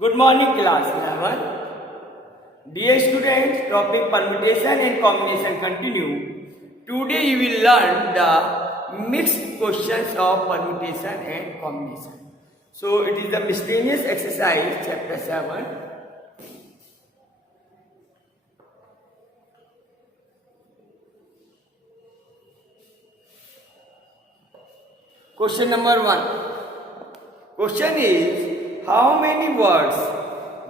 Good morning, class 11. Dear students, topic permutation and combination continue. Today you will learn the mixed questions of permutation and combination. So it is the miscellaneous exercise, chapter 7. Question number 1. Question is, how many words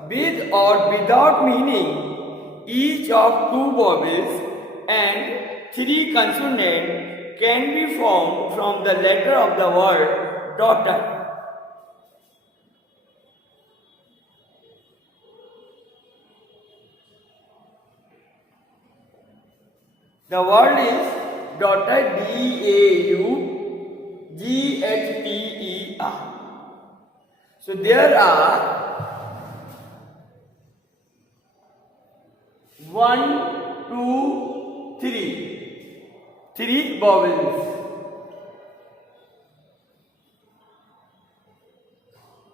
with or without meaning, each of two vowels and three consonants can be formed from the letter of the word daughter? The word is daughter, D-A-U-G-H-T-E-R. So there are 1, 2, 3 vowels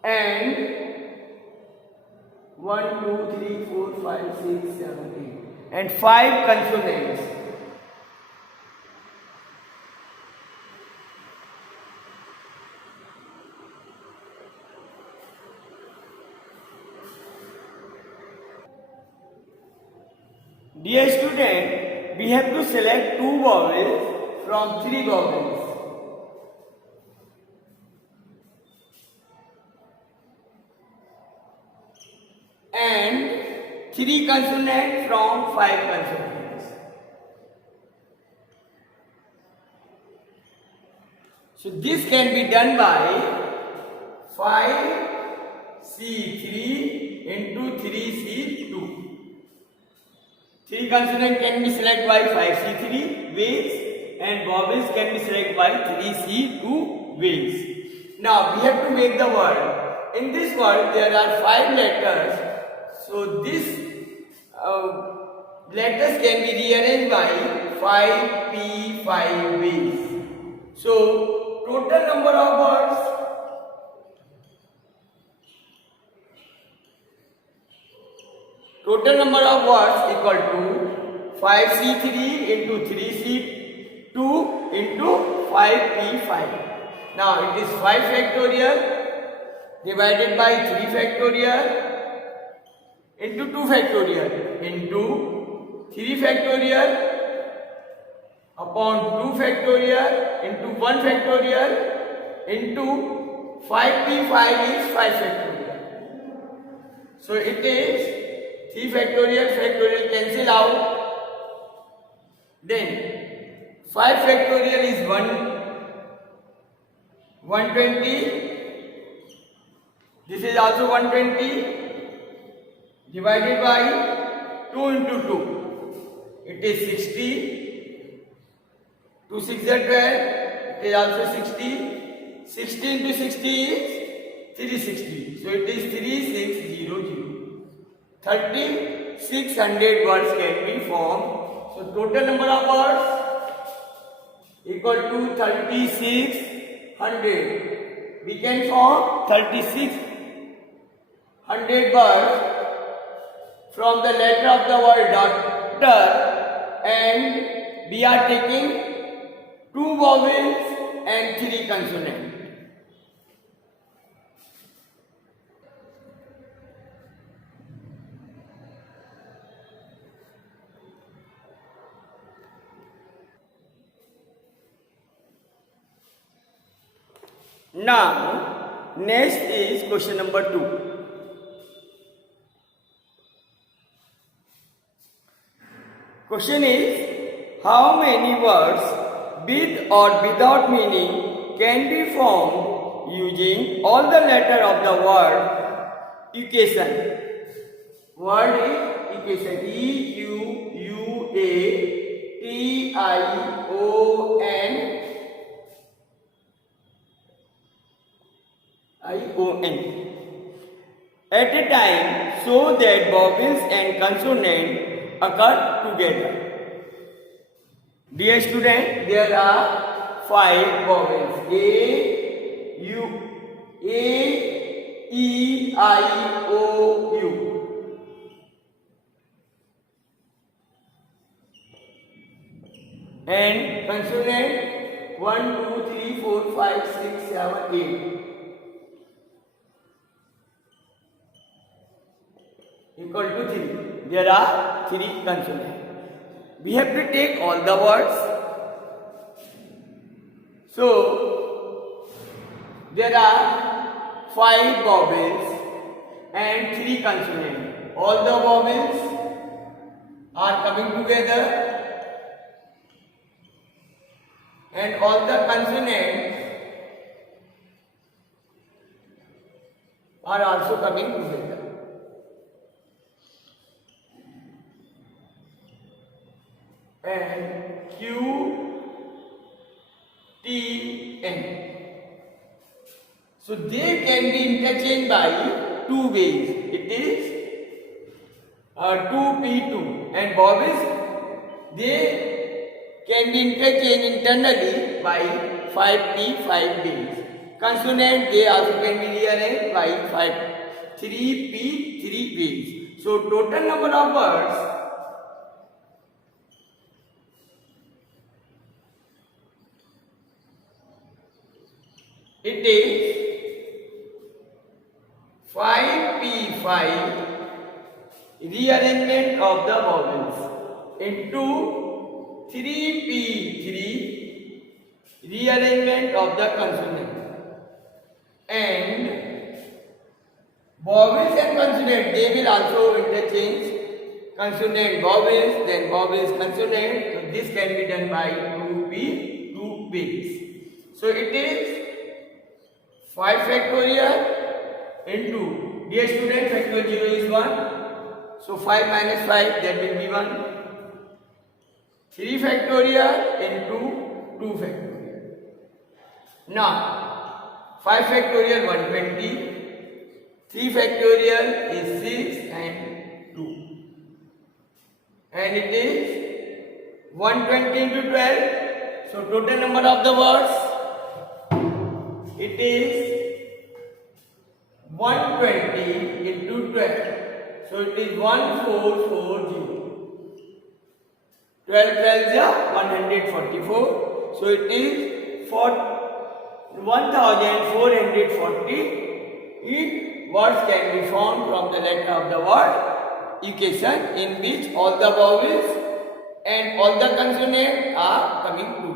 and 1, 2, 3, 4, 5, 6, 7, 8 and 5 consonants. Dear student, we have to select 2 vowels from 3 vowels. And 3 consonants from 5 consonants. So this can be done by 5C3 into 3C2. 3 consonants can be selected by 5C3 ways and vowels can be selected by 3C2 ways. Now we have to make the word. In this word there are 5 letters. So these letters can be rearranged by 5P5 ways. So total number of words equal to 5C3 into 3C2 into 5P5. Now it is 5 factorial divided by 3 factorial into 2 factorial into 3 factorial upon 2 factorial into 1 factorial into 5P5 is 5 factorial. So it is 3 factorial cancel out. Then 5 factorial is 120. This is also 120 divided by 2 into 2. It is 60. 2 6 is 12. It is also 60. 60 into 60 is 360. So it is 3600. 3600 words can be formed. So total number of words equal to 3600. We can form 3600 words from the letter of the word daughter, and we are taking 2 vowels and 3 consonants. Now, next is question number 2. Question is, how many words with or without meaning can be formed using all the letters of the word equation? Word is equation, E-Q-U-A-T-I-O-N. At a time so that vowels and consonants occur together. Dear student, there are 5 vowels A, U, A, E I O U. And consonant 1, 2, 3, 4, 5, 6, 7, 8. Equal to 3. There are 3 consonants. We have to take all the words. So, there are 5 vowels and 3 consonants. All the vowels are coming together and all the consonants are also coming together. And Q, T, N. So they can be interchanged by 2 ways. It is 2P2 and vowels they can be interchanged internally by 5P5 ways. Consonant they also can be rearranged by 3P3 ways. So total number of words it is 5P5 rearrangement of the vowels into 3P3 rearrangement of the consonant. And vowels and consonant they will also interchange. Consonant vowels, then vowels consonant. So this can be done by 2 ways. So it is 5 factorial into, dear student, factorial 0 is 1. So 5 minus 5 that will be 1. 3 factorial into 2 factorial. Now 5 factorial 120. 3 factorial is 6 and 2. And it is 120 into 12. So total number of the words it is 120 into 12. So it is 1440. 12 12 is 144. So it is 1440 words can be formed from the letter of the word equation in which all the vowels and all the consonants are coming together.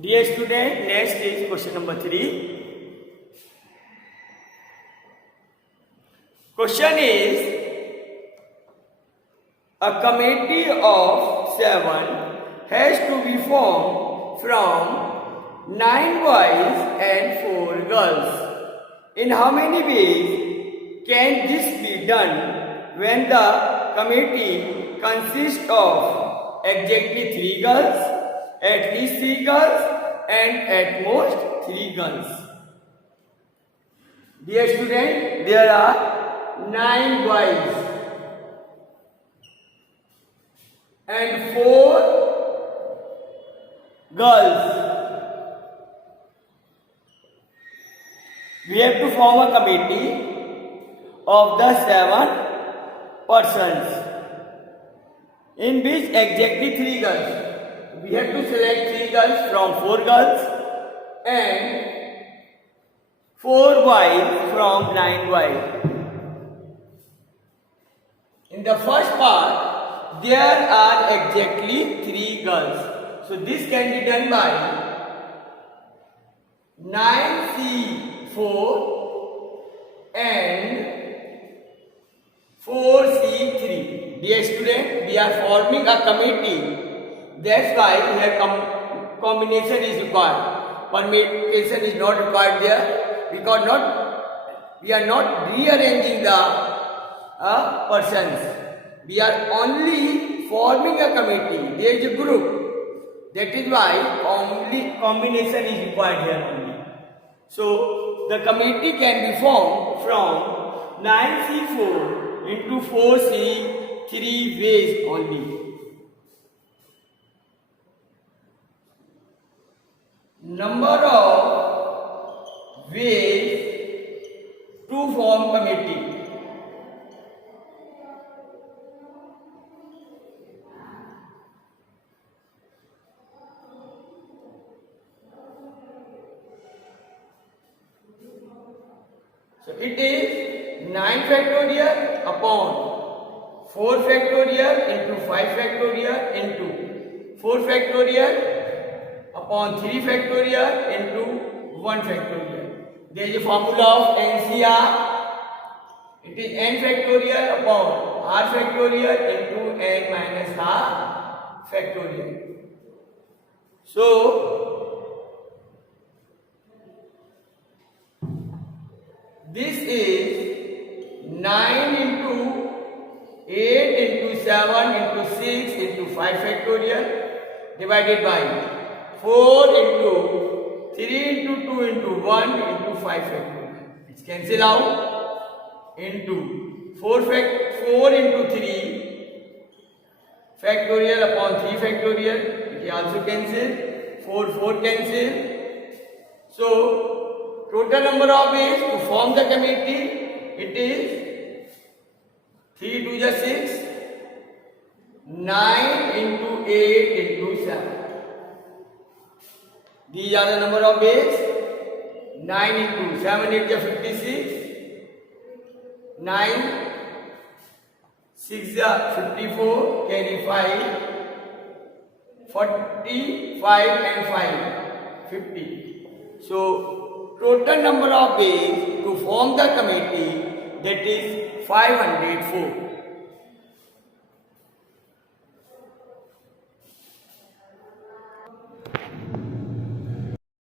Dear student, next is question number 3. Question is, a committee of 7 has to be formed from 9 boys and 4 girls. In how many ways can this be done when the committee consists of exactly 3 girls, at least 3 girls, and at most 3 girls? Dear student, there are 9 boys and 4 girls. We have to form a committee of the 7 persons in which exactly 3 girls. We have to select 3 girls from 4 girls and 4 boys from 9 boys. In the first part, there are exactly 3 girls. So this can be done by 9C4 and 4C3. Dear student, we are forming a committee. That's why here combination is required. Permutation is not required there because we are not rearranging the persons. We are only forming a committee. There is a group. That is why only combination is required here only. So the committee can be formed from 9C4 into 4C3 ways only. Number of ways to form committee. So it is 9 factorial upon 4 factorial into 5 factorial into 4 factorial upon 3 factorial into 1 factorial. There is a formula of NCR. It is n factorial upon r factorial into n minus r factorial. So this is 9 into 8 into 7 into 6 into 5 factorial divided by 4 into 3 into 2 into 1 into 5 factorial. It's cancel out into 4 into 3 factorial upon 3 factorial. It also cancel. 4 cancel. So total number of ways to form the committee, it is 3 to the 6, 9 into 8 into 7. These are the number of ways. 9 into 7 is 56, 9, 6 is 54, carry 5, 45 and 5, 50. So total number of ways to form the committee, that is 504.